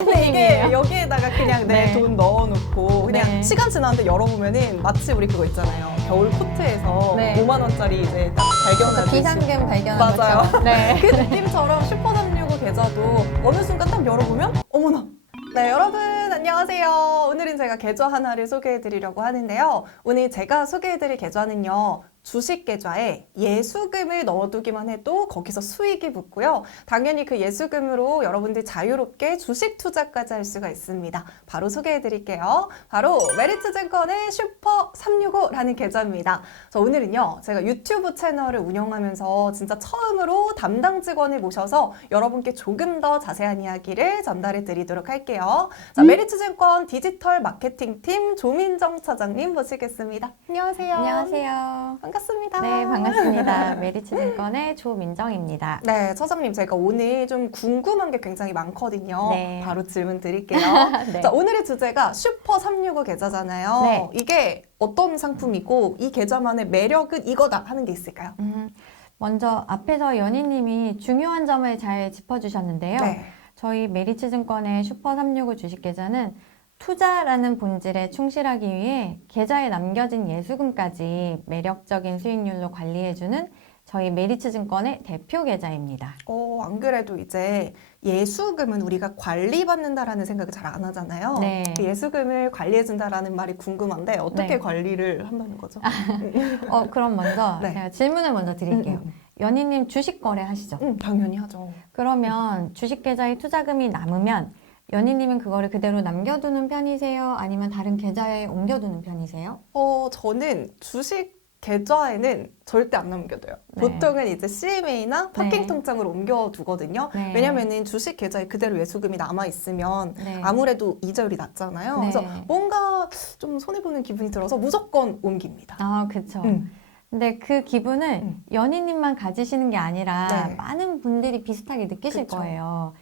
근데 이게 느낌이에요. 여기에다가 그냥 내 네. 돈 넣어놓고 그냥 네. 시간 지났는데 열어보면은 마치 우리 그거 있잖아요. 겨울 코트에서 네. 5만 원짜리 이제 딱 발견하듯이. 비상금 발견한 맞아요. 것처럼. 네. 그 느낌처럼 슈퍼365 계좌도 어느 순간 딱 열어보면 어머나. 네, 여러분 안녕하세요. 오늘은 제가 계좌 하나를 소개해드리려고 하는데요. 오늘 제가 소개해드릴 계좌는요. 주식 계좌에 예수금을 넣어두기만 해도 거기서 수익이 붙고요. 당연히 그 예수금으로 여러분들 자유롭게 주식 투자까지 할 수가 있습니다. 바로 소개해드릴게요. 바로 메리츠증권의 슈퍼365라는 계좌입니다. 오늘은요. 제가 유튜브 채널을 운영하면서 진짜 처음으로 담당 직원을 모셔서 여러분께 조금 더 자세한 이야기를 전달해 드리도록 할게요. 자, 메리츠증권 디지털 마케팅팀 조민정 차장님 모시겠습니다. 안녕하세요. 안녕하세요. 반갑습니다. 네, 반갑습니다. 메리츠증권의 조민정입니다. 네, 차장님 제가 오늘 좀 궁금한 게 굉장히 많거든요. 네. 바로 질문 드릴게요. 네. 자, 오늘의 주제가 슈퍼365 계좌잖아요. 네. 이게 어떤 상품이고 이 계좌만의 매력은 이거다 하는 게 있을까요? 먼저 앞에서 연희님이 중요한 점을 잘 짚어주셨는데요. 네. 저희 메리츠증권의 슈퍼365 주식계좌는 투자라는 본질에 충실하기 위해 계좌에 남겨진 예수금까지 매력적인 수익률로 관리해주는 저희 메리츠증권의 대표 계좌입니다. 안 그래도 이제 예수금은 우리가 관리받는다라는 생각을 잘 안 하잖아요. 네. 그 예수금을 관리해준다라는 말이 궁금한데 어떻게 네. 관리를 한다는 거죠? 그럼 먼저 네. 제가 질문을 먼저 드릴게요. 연희님 주식 거래 하시죠? 당연히 하죠. 그러면 주식 계좌에 투자금이 남으면 연희님은 그거를 그대로 남겨두는 편이세요? 아니면 다른 계좌에 옮겨두는 편이세요? 저는 주식 계좌에는 절대 안 남겨둬요. 네. 보통은 이제 CMA나 파킹 네. 통장으로 옮겨두거든요. 네. 왜냐면은 주식 계좌에 그대로 예수금이 남아있으면 네. 아무래도 이자율이 낮잖아요. 네. 그래서 뭔가 좀 손해보는 기분이 들어서 무조건 옮깁니다. 아, 그쵸. 근데 그 기분을 연희님만 가지시는 게 아니라 네. 많은 분들이 비슷하게 느끼실 그쵸. 거예요.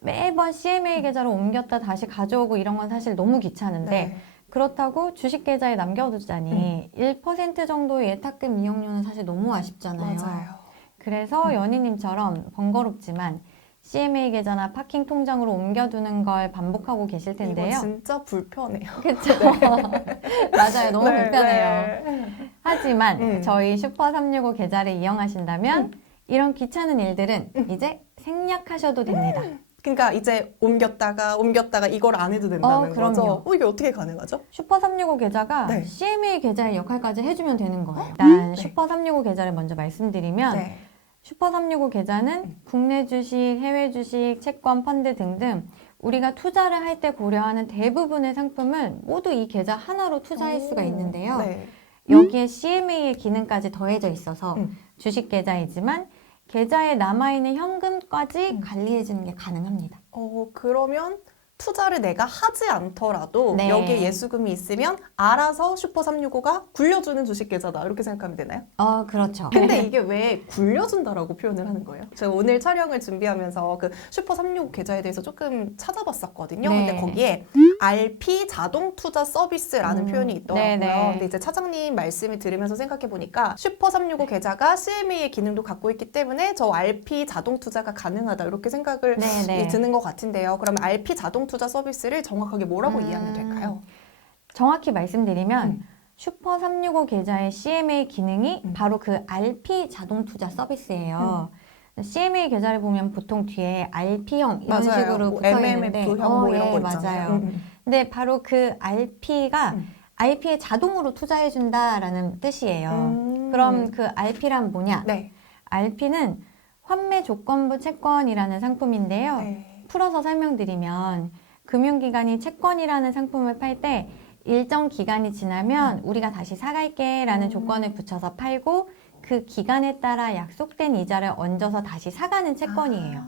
매번 CMA 계좌로 옮겼다 다시 가져오고 이런 건 사실 너무 귀찮은데 네. 그렇다고 주식 계좌에 남겨두자니 1% 정도의 예탁금 이용료는 사실 너무 아쉽잖아요. 맞아요. 그래서 연희님처럼 번거롭지만 CMA 계좌나 파킹 통장으로 옮겨두는 걸 반복하고 계실 이거 텐데요. 진짜 불편해요. 그쵸? 맞아요. 너무 네, 불편해요. 네. 하지만 저희 슈퍼365 계좌를 이용하신다면 이런 귀찮은 일들은 이제 생략하셔도 됩니다. 그러니까 이제 옮겼다가 이걸 안 해도 된다는 그럼요. 거죠. 이게 어떻게 가능하죠? 슈퍼365 계좌가 네. CMA 계좌의 역할까지 해주면 되는 거예요. 일단 네. 슈퍼365 계좌를 먼저 말씀드리면 네. 슈퍼365 계좌는 국내 주식, 해외 주식, 채권, 펀드 등등 우리가 투자를 할 때 고려하는 대부분의 상품을 모두 이 계좌 하나로 투자할 수가 있는데요. 네. 여기에 CMA의 기능까지 더해져 있어서 주식 계좌이지만 계좌에 남아있는 현금까지 관리해주는 게 가능합니다. 그러면 투자를 내가 하지 않더라도 네. 여기에 예수금이 있으면 알아서 슈퍼365가 굴려주는 주식 계좌다 이렇게 생각하면 되나요? 그렇죠. 근데 이게 왜 굴려준다라고 표현을 하는 거예요? 제가 오늘 촬영을 준비하면서 그 슈퍼365 계좌에 대해서 조금 찾아봤었거든요. 네. 근데 거기에 RP 자동 투자 서비스라는 표현이 있더라고요. 네네. 근데 이제 차장님 말씀을 들으면서 생각해 보니까 슈퍼365 계좌가 CMA의 기능도 갖고 있기 때문에 저 RP 자동 투자가 가능하다 이렇게 생각을 네네. 드는 것 같은데요. 그러면 RP 자동 투자 서비스를 정확하게 뭐라고 이해하면 될까요? 정확히 말씀드리면 슈퍼365 계좌의 CMA 기능이 바로 그 RP 자동 투자 서비스예요. CMA 계좌를 보면 보통 뒤에 RP형 이런 맞아요. 식으로 뭐 붙어 있는데 MMF형 뭐 이런 거 맞아요. 있잖아요. 근데 바로 그 RP가 RP에 자동으로 투자해 준다라는 뜻이에요. 그럼 그 RP란 뭐냐? 네. RP는 환매 조건부 채권이라는 상품인데요. 네. 풀어서 설명드리면 금융기관이 채권이라는 상품을 팔 때 일정 기간이 지나면 우리가 다시 사갈게 라는 조건을 붙여서 팔고 그 기간에 따라 약속된 이자를 얹어서 다시 사가는 채권이에요.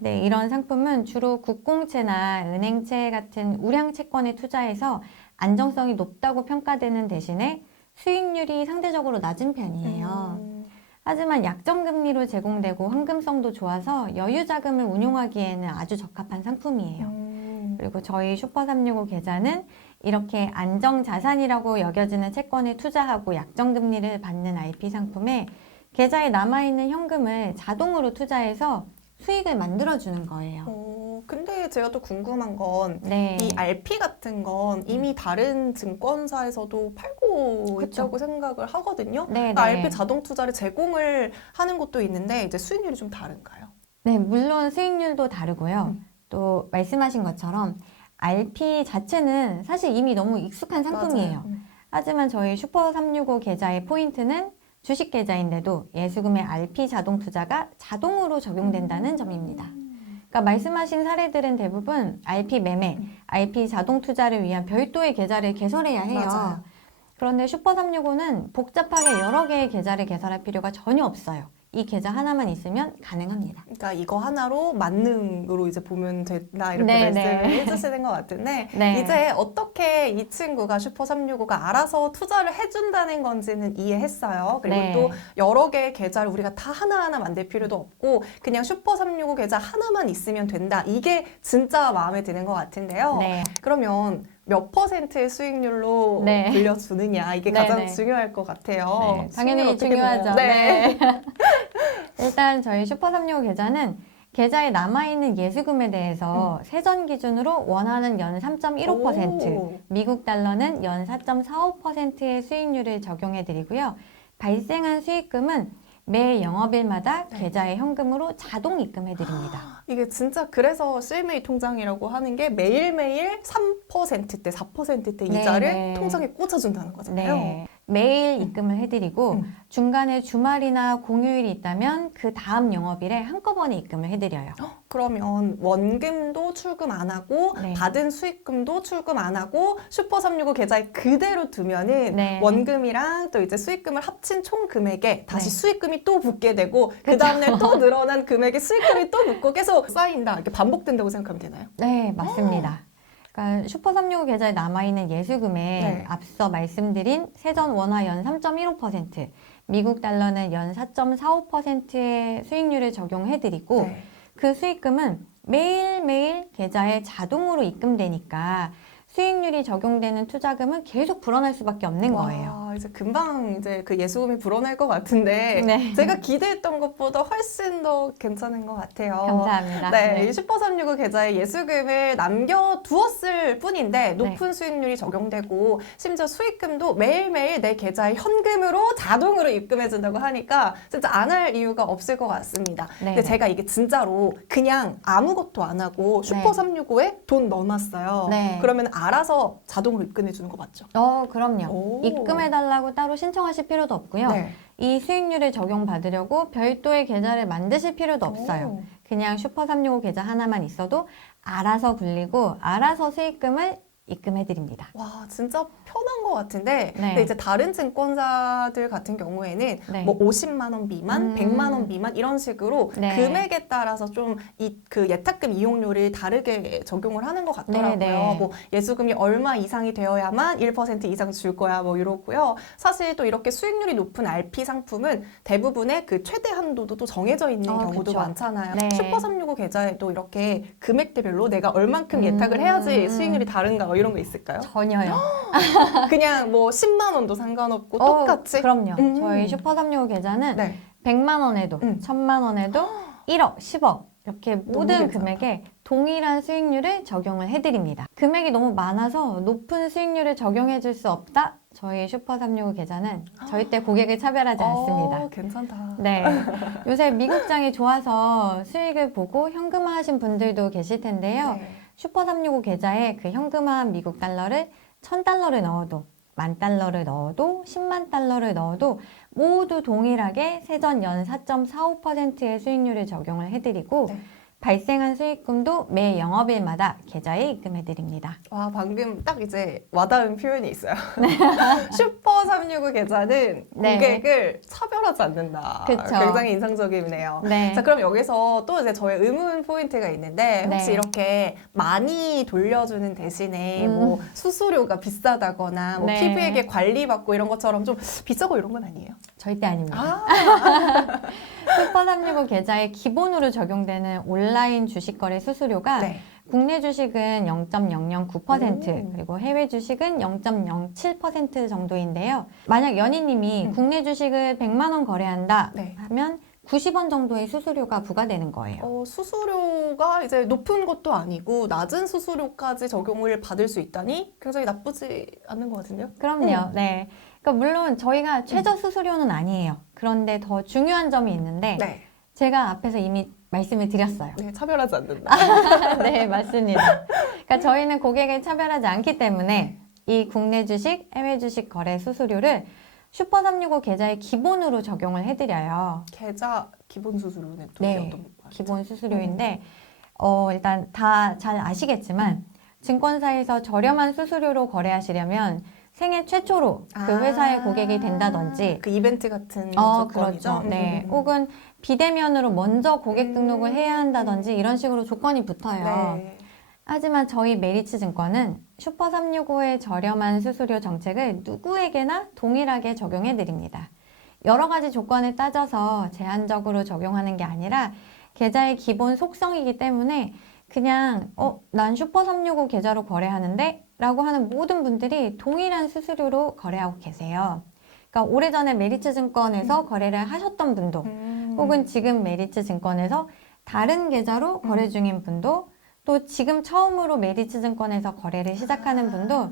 네, 이런 상품은 주로 국공채나 은행채 같은 우량 채권에 투자해서 안정성이 높다고 평가되는 대신에 수익률이 상대적으로 낮은 편이에요. 하지만 약정금리로 제공되고 환금성도 좋아서 여유자금을 운용하기에는 아주 적합한 상품이에요. 그리고 저희 슈퍼365 계좌는 이렇게 안정자산이라고 여겨지는 채권에 투자하고 약정금리를 받는 RP 상품에 계좌에 남아있는 현금을 자동으로 투자해서 수익을 만들어주는 거예요. 근데 제가 또 궁금한 건 네. 이 RP 같은 건 이미 다른 증권사에서도 팔고 그쵸. 있다고 생각을 하거든요. 네, 그러니까 네. RP 자동 투자를 제공을 하는 곳도 있는데 이제 수익률이 좀 다른가요? 네, 물론 수익률도 다르고요. 음. 또 말씀하신 것처럼 RP 자체는 사실 이미 너무 익숙한 상품이에요. 맞아요. 하지만 저희 슈퍼 365 계좌의 포인트는 주식 계좌인데도 예수금의 RP 자동 투자가 자동으로 적용된다는 점입니다. 그러니까 말씀하신 사례들은 대부분 RP 매매, RP 자동 투자를 위한 별도의 계좌를 개설해야 해요. 맞아요. 그런데 슈퍼 365는 복잡하게 여러 개의 계좌를 개설할 필요가 전혀 없어요. 이 계좌 하나만 있으면 가능합니다. 그러니까 이거 하나로 만능으로 이제 보면 된다 이렇게 네, 말씀을 네. 해주시는 것 같은데 네. 이제 어떻게 이 친구가 슈퍼 365가 알아서 투자를 해준다는 건지는 이해했어요. 그리고 네. 또 여러 개의 계좌를 우리가 다 하나하나 만들 필요도 없고 그냥 슈퍼 365 계좌 하나만 있으면 된다. 이게 진짜 마음에 드는 것 같은데요. 네. 그러면 몇 %의 수익률로 네. 불려주느냐 이게 네, 가장 네. 중요할 것 같아요. 네, 수익률 당연히 어떻게 중요하죠. 보나요? 네. 일단 저희 슈퍼 365 계좌는 계좌에 남아있는 예수금에 대해서 세전 기준으로 원화는 연 3.15%, 오. 미국 달러는 연 4.45%의 수익률을 적용해 드리고요. 발생한 수익금은 매 영업일마다 네. 계좌에 현금으로 자동 입금해 드립니다. 이게 진짜 그래서 CMA 통장이라고 하는 게 매일매일 3%대, 4%대 네, 이자를 네. 통장에 꽂아준다는 거잖아요. 네. 매일 입금을 해드리고 중간에 주말이나 공휴일이 있다면 그 다음 영업일에 한꺼번에 입금을 해드려요. 그러면 원금도 출금 안 하고 네. 받은 수익금도 출금 안 하고 슈퍼 365 계좌에 그대로 두면은 네. 원금이랑 또 이제 수익금을 합친 총 금액에 다시 네. 수익금이 또 붙게 되고 그 다음날 또 늘어난 금액에 수익금이 또 붙고 계속 쌓인다. 이렇게 반복된다고 생각하면 되나요? 네, 맞습니다. 그러니까 슈퍼 365 계좌에 남아있는 예수금에 네. 앞서 말씀드린 세전 원화 연 3.15%, 미국 달러는 연 4.45%의 수익률을 적용해드리고 네. 그 수익금은 매일매일 계좌에 자동으로 입금되니까 수익률이 적용되는 투자금은 계속 불어날 수밖에 없는 거예요. 와, 이제 금방 이제 그 예수금이 불어날 것 같은데 네. 제가 기대했던 것보다 훨씬 더 괜찮은 것 같아요. 감사합니다. 네, 이 슈퍼 365 계좌에 예수금을 남겨두었을 뿐인데 높은 네. 수익률이 적용되고 심지어 수익금도 매일매일 내 계좌에 현금으로 자동으로 입금해준다고 하니까 진짜 안 할 이유가 없을 것 같습니다. 네. 근데 제가 이게 진짜로 그냥 아무것도 안 하고 슈퍼 네. 365에 돈 넣어놨어요. 네. 그러면 알아서 자동으로 입금해주는 거 맞죠? 그럼요. 오. 입금해달라고 따로 신청하실 필요도 없고요. 네. 이 수익률을 적용받으려고 별도의 계좌를 만드실 필요도 없어요. 오. 그냥 슈퍼 365 계좌 하나만 있어도 알아서 굴리고 알아서 수익금을 입금해드립니다. 와, 진짜 편한 것 같은데, 네. 근데 이제 다른 증권사들 같은 경우에는 네. 뭐 50만 원 미만, 100만 원 미만 이런 식으로 네. 금액에 따라서 좀 그 예탁금 이용료를 다르게 적용을 하는 것 같더라고요. 네, 네. 뭐 예수금이 얼마 이상이 되어야만 1% 이상 줄 거야, 뭐 이렇고요. 사실 또 이렇게 수익률이 높은 RP 상품은 대부분의 그 최대 한도도 또 정해져 있는 경우도 그쵸. 많잖아요. 네. 슈퍼 365 계좌에도 이렇게 금액대별로 내가 얼만큼 예탁을 해야지 수익률이 다른가 뭐 이런 거 있을까요? 전혀요. 그냥 뭐 10만 원도 상관없고 똑같이? 그럼요. 음. 저희 슈퍼 365 계좌는 네. 100만 원에도 1000만 원에도 1억, 10억 이렇게 모든 괜찮다. 금액에 동일한 수익률을 적용을 해드립니다. 금액이 너무 많아서 높은 수익률을 적용해 줄 수 없다? 저희 슈퍼 365 계좌는 절대 고객을 차별하지 않습니다. 괜찮다. 네. 요새 미국장이 좋아서 수익을 보고 현금화하신 분들도 계실 텐데요. 네. 슈퍼 365 계좌에 그 현금화한 미국 달러를 1000달러를 넣어도 10,000달러를 넣어도 10만 달러를 넣어도 모두 동일하게 세전 연 4.45%의 수익률을 적용을 해드리고 네. 발생한 수익금도 매 영업일마다 계좌에 입금해드립니다. 와, 방금 딱 이제 와닿은 표현이 있어요. 슈퍼 365 계좌는 네. 고객을 차별하지 않는다. 그쵸. 굉장히 인상적이네요. 네. 자, 그럼 여기서 또 이제 저의 의문 포인트가 있는데 혹시 네. 이렇게 많이 돌려주는 대신에 뭐 수수료가 비싸다거나 뭐 네. 피부에게 관리받고 이런 것처럼 좀 비싸고 이런 건 아니에요? 절대 아닙니다. 아, 슈퍼 365 계좌에 기본으로 적용되는 온라인 주식거래 수수료가 네. 국내 주식은 0.009% 오. 그리고 해외 주식은 0.07% 정도인데요. 만약 연희님이 국내 주식을 100만 원 거래한다 네. 하면 90원 정도의 수수료가 부과되는 거예요. 수수료가 이제 높은 것도 아니고 낮은 수수료까지 적용을 받을 수 있다니 굉장히 나쁘지 않는 것 같은데요? 그럼요. 네. 그러니까 물론 저희가 최저 수수료는 아니에요. 그런데 더 중요한 점이 있는데 네. 제가 앞에서 이미 말씀을 드렸어요. 네, 차별하지 않는다. 네, 맞습니다. 그러니까 저희는 고객을 차별하지 않기 때문에 이 국내 주식, 해외 주식 거래 수수료를 슈퍼365 계좌의 기본으로 적용을 해드려요. 계좌 기본 수수료는 또 네, 어떤 거 말이죠? 기본 수수료인데 일단 다 잘 아시겠지만 증권사에서 저렴한 수수료로 거래하시려면 생애 최초로 그 회사의 고객이 된다든지 그 이벤트 같은 조건이죠? 그렇죠. 네. 혹은 비대면으로 먼저 고객 등록을 해야 한다든지 이런 식으로 조건이 붙어요. 네. 하지만 저희 메리츠 증권은 슈퍼365의 저렴한 수수료 정책을 누구에게나 동일하게 적용해 드립니다. 여러 가지 조건을 따져서 제한적으로 적용하는 게 아니라 계좌의 기본 속성이기 때문에 그냥 난 슈퍼365 계좌로 거래하는데 라고 하는 모든 분들이 동일한 수수료로 거래하고 계세요. 그러니까 오래전에 메리츠 증권에서 거래를 하셨던 분도 혹은 지금 메리츠 증권에서 다른 계좌로 거래 중인 분도 또 지금 처음으로 메리츠 증권에서 거래를 시작하는 분도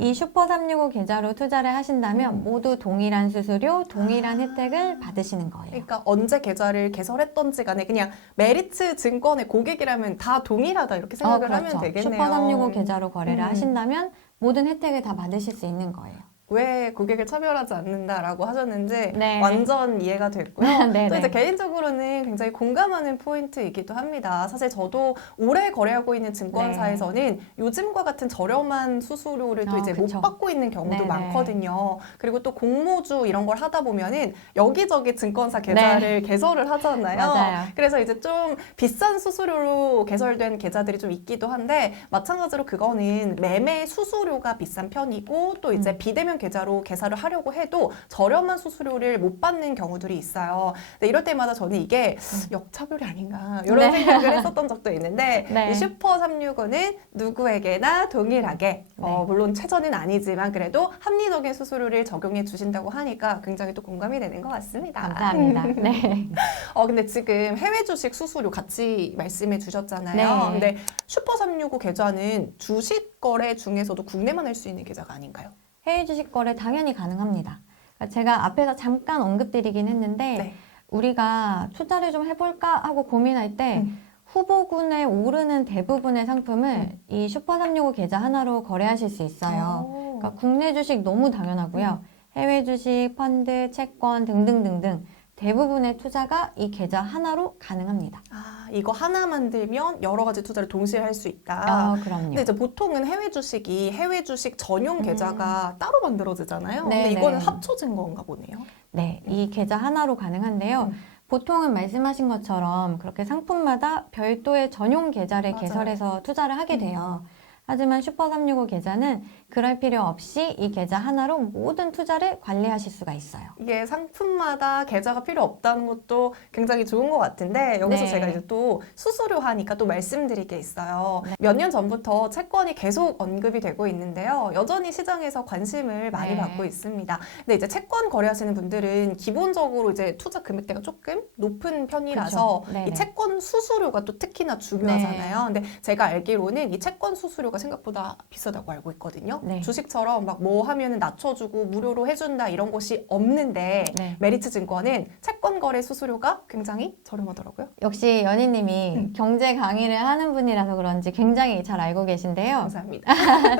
이 슈퍼365 계좌로 투자를 하신다면 모두 동일한 수수료, 동일한 혜택을 받으시는 거예요. 그러니까 언제 계좌를 개설했던지 간에 그냥 메리츠 증권의 고객이라면 다 동일하다 이렇게 생각을 그렇죠. 하면 되겠네요. 슈퍼365 계좌로 거래를 하신다면 모든 혜택을 다 받으실 수 있는 거예요. 왜 고객을 차별하지 않는다라고 하셨는지 네. 완전 이해가 됐고요. 네, 또 이제 네. 개인적으로는 굉장히 공감하는 포인트이기도 합니다. 사실 저도 오래 거래하고 있는 증권사에서는 요즘과 같은 저렴한 수수료를 또 이제 그쵸. 못 받고 있는 경우도 네, 네. 많거든요. 그리고 또 공모주 이런 걸 하다 보면은 여기저기 증권사 계좌를 개설을 하잖아요. 맞아요. 그래서 이제 좀 비싼 수수료로 개설된 계좌들이 좀 있기도 한데 마찬가지로 그거는 매매 수수료가 비싼 편이고 또 이제 비대면 계좌로 개설을 하려고 해도 저렴한 수수료를 못 받는 경우들이 있어요. 근데 이럴 때마다 저는 이게 역차별이 아닌가 이런 생각을 했었던 적도 있는데 네. 이 슈퍼365는 누구에게나 동일하게 물론 최저는 아니지만 그래도 합리적인 수수료를 적용해 주신다고 하니까 굉장히 또 공감이 되는 것 같습니다. 감사합니다. 네. 근데 지금 해외 주식 수수료 같이 말씀해 주셨잖아요. 네. 근데 슈퍼365 계좌는 주식 거래 중에서도 국내만 할 수 있는 계좌가 아닌가요? 해외 주식 거래 당연히 가능합니다. 그러니까 제가 앞에서 잠깐 언급드리긴 했는데 네. 우리가 투자를 좀 해볼까 하고 고민할 때 후보군에 오르는 대부분의 상품을 이 슈퍼365 계좌 하나로 거래하실 수 있어요. 그러니까 국내 주식 너무 당연하고요. 해외 주식, 펀드, 채권 등등등등 대부분의 투자가 이 계좌 하나로 가능합니다. 이거 하나 만들면 여러 가지 투자를 동시에 할 수 있다. 그럼요. 근데 이제 보통은 해외 주식이 해외 주식 전용 계좌가 따로 만들어지잖아요. 네, 근데 이거는 네. 합쳐진 건가 보네요. 네, 이 계좌 하나로 가능한데요. 보통은 말씀하신 것처럼 그렇게 상품마다 별도의 전용 계좌를 맞아요. 개설해서 투자를 하게 돼요. 하지만 슈퍼365 계좌는 그럴 필요 없이 이 계좌 하나로 모든 투자를 관리하실 수가 있어요. 이게 상품마다 계좌가 필요 없다는 것도 굉장히 좋은 것 같은데 여기서 네. 제가 이제 또 수수료 하니까 또 말씀드릴 게 있어요. 몇 년 전부터 채권이 계속 언급이 되고 있는데요. 여전히 시장에서 관심을 많이 네. 받고 있습니다. 근데 이제 채권 거래하시는 분들은 기본적으로 이제 투자 금액대가 조금 높은 편이라서 그쵸. 네네. 이 채권 수수료가 또 특히나 중요하잖아요. 근데 제가 알기로는 이 채권 수수료가 생각보다 비싸다고 알고 있거든요. 네. 주식처럼 막 뭐 하면은 낮춰주고 무료로 해준다 이런 것이 없는데 네. 메리츠 증권은 채권 거래 수수료가 굉장히 저렴하더라고요. 역시 연희님이 경제 강의를 하는 분이라서 그런지 굉장히 잘 알고 계신데요. 감사합니다.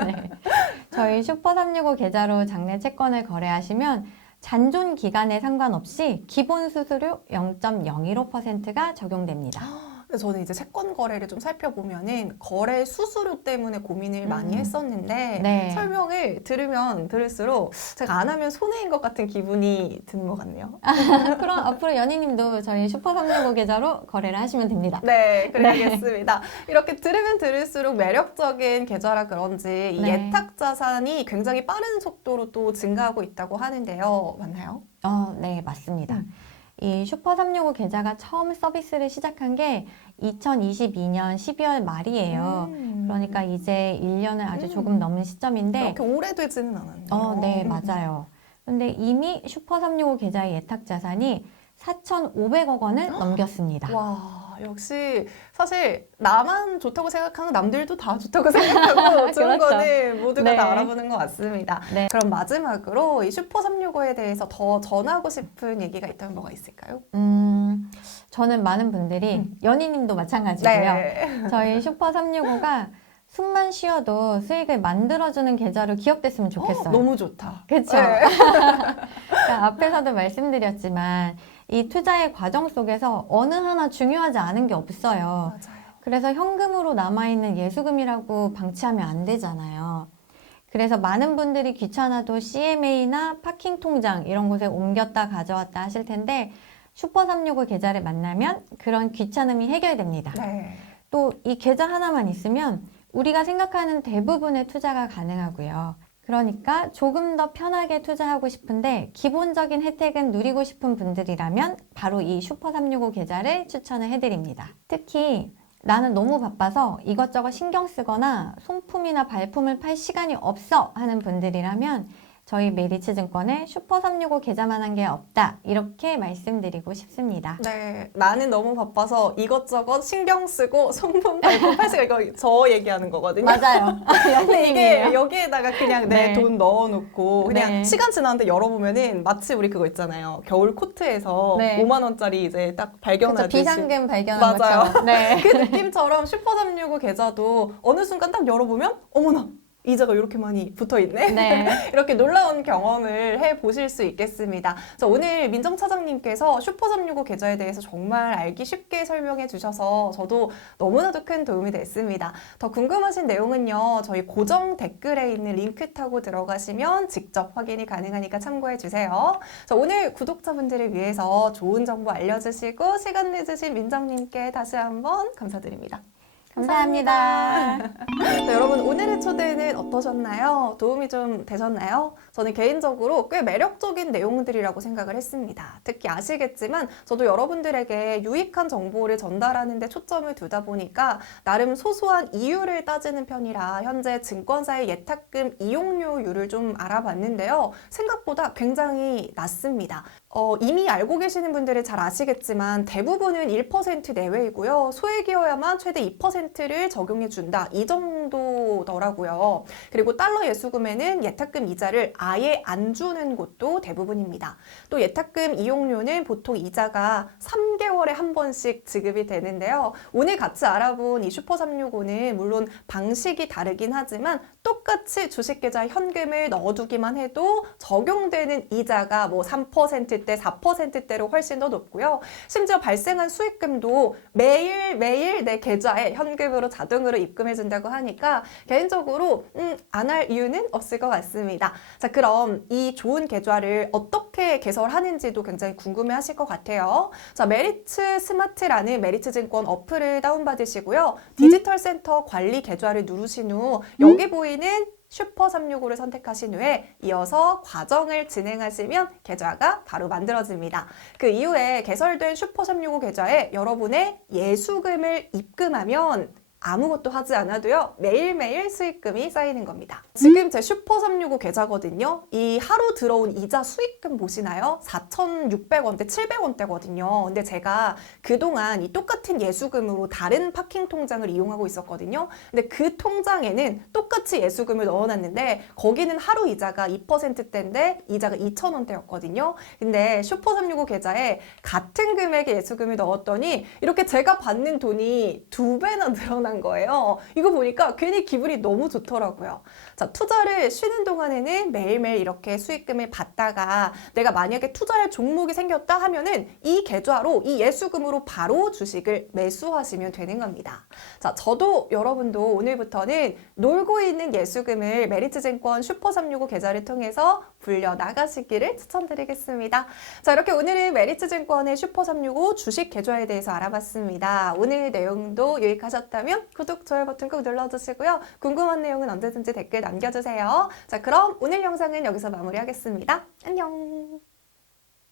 네. 저희 슈퍼365 계좌로 장내 채권을 거래하시면 잔존 기간에 상관없이 기본 수수료 0.015%가 적용됩니다. 근데 저는 이제 채권 거래를 좀 살펴보면은 거래 수수료 때문에 고민을 많이 했었는데 네. 설명을 들으면 들을수록 제가 안 하면 손해인 것 같은 기분이 드는 것 같네요. 그럼 앞으로 연희님도 저희 슈퍼365 계좌로 거래를 하시면 됩니다. 네, 그래야겠습니다. 이렇게 들으면 들을수록 매력적인 계좌라 그런지 이 네. 예탁 자산이 굉장히 빠른 속도로 또 증가하고 있다고 하는데요. 맞나요? 네, 맞습니다. 이 슈퍼365 계좌가 처음 서비스를 시작한 게 2022년 12월 말이에요. 그러니까 이제 1년을 아주 조금 넘은 시점인데 그렇게 오래되지는 않았네요. 네, 맞아요. 근데 이미 슈퍼365 계좌의 예탁 자산이 4,500억 원을 넘겼습니다. 와, 역시 사실 나만 좋다고 생각하는 남들도 다 좋다고 생각하고 좋은 그렇죠. 거는 모두가 네. 다 알아보는 것 같습니다. 네. 그럼 마지막으로 이 슈퍼 365에 대해서 더 전하고 싶은 얘기가 있다면 뭐가 있을까요? 저는 많은 분들이 연희님도 마찬가지고요. 네. 저희 슈퍼 365가 숨만 쉬어도 수익을 만들어주는 계좌로 기억됐으면 좋겠어요. 너무 좋다. 그렇죠. 네. 그러니까 앞에서도 말씀드렸지만 이 투자의 과정 속에서 어느 하나 중요하지 않은 게 없어요. 맞아요. 그래서 현금으로 남아있는 예수금이라고 방치하면 안 되잖아요. 그래서 많은 분들이 귀찮아도 CMA나 파킹 통장 이런 곳에 옮겼다 가져왔다 하실 텐데 슈퍼 365 계좌를 만나면 그런 귀찮음이 해결됩니다. 네. 또 이 계좌 하나만 있으면 우리가 생각하는 대부분의 투자가 가능하고요. 그러니까 조금 더 편하게 투자하고 싶은데 기본적인 혜택은 누리고 싶은 분들이라면 바로 이 슈퍼 365 계좌를 추천을 해드립니다. 특히 나는 너무 바빠서 이것저것 신경 쓰거나 손품이나 발품을 팔 시간이 없어 하는 분들이라면 저희 메리츠증권에 슈퍼 365 계좌만한 게 없다 이렇게 말씀드리고 싶습니다. 네, 나는 너무 바빠서 이것저것 신경 쓰고 손품 발품 팔 시간 이거 저 얘기하는 거거든요. 맞아요. 근데 이게 연예인이에요. 여기에다가 그냥 내 네. 돈 넣어놓고 그냥 네. 시간 지났는데 열어보면은 마치 우리 그거 있잖아요. 겨울 코트에서 네. 5만 원짜리 이제 딱 그쵸, 발견하듯이 비상금 발견한 맞아요. 것처럼. 네. 그 느낌처럼 슈퍼 365 계좌도 어느 순간 딱 열어보면 어머나 이자가 이렇게 많이 붙어있네. 네. 이렇게 놀라운 경험을 해보실 수 있겠습니다. 그래서 오늘 민정 차장님께서 슈퍼 365 계좌에 대해서 정말 알기 쉽게 설명해 주셔서 저도 너무나도 큰 도움이 됐습니다. 더 궁금하신 내용은요. 저희 고정 댓글에 있는 링크 타고 들어가시면 직접 확인이 가능하니까 참고해 주세요. 자, 오늘 구독자분들을 위해서 좋은 정보 알려주시고 시간 내주신 민정님께 다시 한번 감사드립니다. 감사합니다. 네, 여러분 오늘의 초대는 어떠셨나요? 도움이 좀 되셨나요? 저는 개인적으로 꽤 매력적인 내용들이라고 생각을 했습니다. 특히 아시겠지만 저도 여러분들에게 유익한 정보를 전달하는 데 초점을 두다 보니까 나름 소소한 이유를 따지는 편이라 현재 증권사의 예탁금 이용료율을 좀 알아봤는데요. 생각보다 굉장히 낮습니다. 이미 알고 계시는 분들은 잘 아시겠지만 대부분은 1% 내외이고요. 소액이어야만 최대 2%를 적용해준다. 이 정도더라고요. 그리고 달러 예수금에는 예탁금 이자를 아예 안 주는 곳도 대부분입니다. 또 예탁금 이용료는 보통 이자가 3개월에 한 번씩 지급이 되는데요. 오늘 같이 알아본 이 슈퍼 365는 물론 방식이 다르긴 하지만 똑같이 주식계좌에 현금을 넣어두기만 해도 적용되는 이자가 뭐 3%대, 4%대로 훨씬 더 높고요. 심지어 발생한 수익금도 매일매일 내 계좌에 현금으로 자동으로 입금해준다고 하니까 개인적으로 안 할 이유는 없을 것 같습니다. 자, 그럼 이 좋은 계좌를 어떻게 개설하는지도 굉장히 궁금해하실 것 같아요. 자, 메리츠 스마트라는 메리츠증권 어플을 다운받으시고요. 디지털 센터 관리 계좌를 누르신 후 여기 보이는 슈퍼 365를 선택하신 후에 이어서 과정을 진행하시면 계좌가 바로 만들어집니다. 그 이후에 개설된 슈퍼 365 계좌에 여러분의 예수금을 입금하면 아무것도 하지 않아도요. 매일매일 수익금이 쌓이는 겁니다. 지금 제 슈퍼 365 계좌거든요. 이 하루 들어온 이자 수익금 보시나요? 4,600원대, 700원대거든요. 근데 제가 그동안 이 똑같은 예수금으로 다른 파킹 통장을 이용하고 있었거든요. 근데 그 통장에는 똑같이 예수금을 넣어놨는데 거기는 하루 이자가 2%대인데 이자가 2,000원대였거든요. 근데 슈퍼 365 계좌에 같은 금액의 예수금을 넣었더니 이렇게 제가 받는 돈이 2배나 늘어난 거예요. 이거 보니까 괜히 기분이 너무 좋더라고요. 자, 투자를 쉬는 동안에는 매일매일 이렇게 수익금을 받다가 내가 만약에 투자할 종목이 생겼다 하면은 이 계좌로 이 예수금으로 바로 주식을 매수하시면 되는 겁니다. 자, 저도 여러분도 오늘부터는 놀고 있는 예수금을 메리츠증권 슈퍼 365 계좌를 통해서 불려 나가시기를 추천드리겠습니다. 자, 이렇게 오늘은 메리츠증권의 슈퍼 365 주식 계좌에 대해서 알아봤습니다. 오늘 내용도 유익하셨다면 구독, 좋아요 버튼 꼭 눌러주시고요. 궁금한 내용은 언제든지 댓글 남겨주세요. 자, 그럼 오늘 영상은 여기서 마무리하겠습니다. 안녕!